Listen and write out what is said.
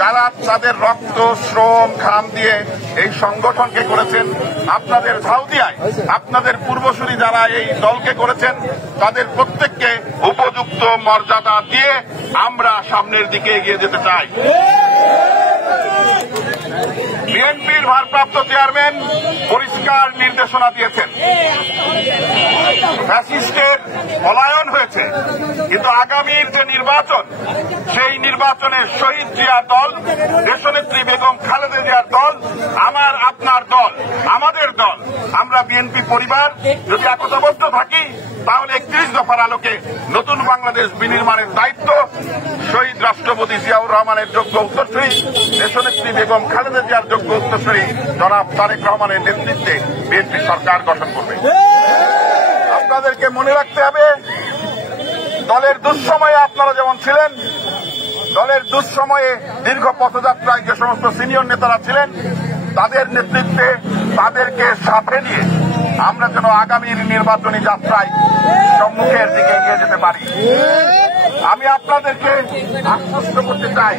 যারা তাদের রক্ত শ্রম ঘাম দিয়ে এই সংগঠনকে করেছেন, আপনাদের ঝাউদিয়ায় আপনাদের পূর্বসূরি যারা এই দলকে করেছেন, তাদের প্রত্যেককে উপযুক্ত মর্যাদা দিয়ে আমরা সামনের দিকে এগিয়ে যেতে চাই। বিএনপির ভারপ্রাপ্ত চেয়ারম্যান পরিষ্কার নির্দেশনা দিয়েছেন, ফ্যাসিস্টের পলায়ন হয়েছে, কিন্তু আগামীর যে নির্বাচন, সেই নির্বাচনে শহীদ জিয়ার দল, দেশনেত্রী বেগম খালেদা জিয়ার দল, আমার আপনার দল, আমাদের দল, আমরা বিএনপি পরিবার যদি একতাবদ্ধ থাকি, তাহলে 31 দফার আলোকে নতুন বাংলাদেশ বিনির্মাণের দায়িত্ব শহীদ রাষ্ট্রপতি জিয়াউর রহমানের যোগ্য উত্তরসূরি, দেশনেত্রী বেগম খালেদা জিয়ার যোগ্য উত্তরসূরি জনাব তারেক রহমানের নেতৃত্বে বিএনপি সরকার গঠন করবে। আপনাদেরকে মনে রাখতে হবে, দলের দুঃসময়ে আপনারা যেমন ছিলেন, দলের দুঃসময়ে দীর্ঘ পথযাত্রায় যে সমস্ত সিনিয়র নেতারা ছিলেন, তাদের নেতৃত্বে তাদেরকে সাথে নিয়ে আমরা যেন আগামীর নির্বাচনী যাত্রায় সম্মুখের দিকে এগিয়ে যেতে পারি। আমি আপনাদেরকে আশ্বস্ত করতে চাই,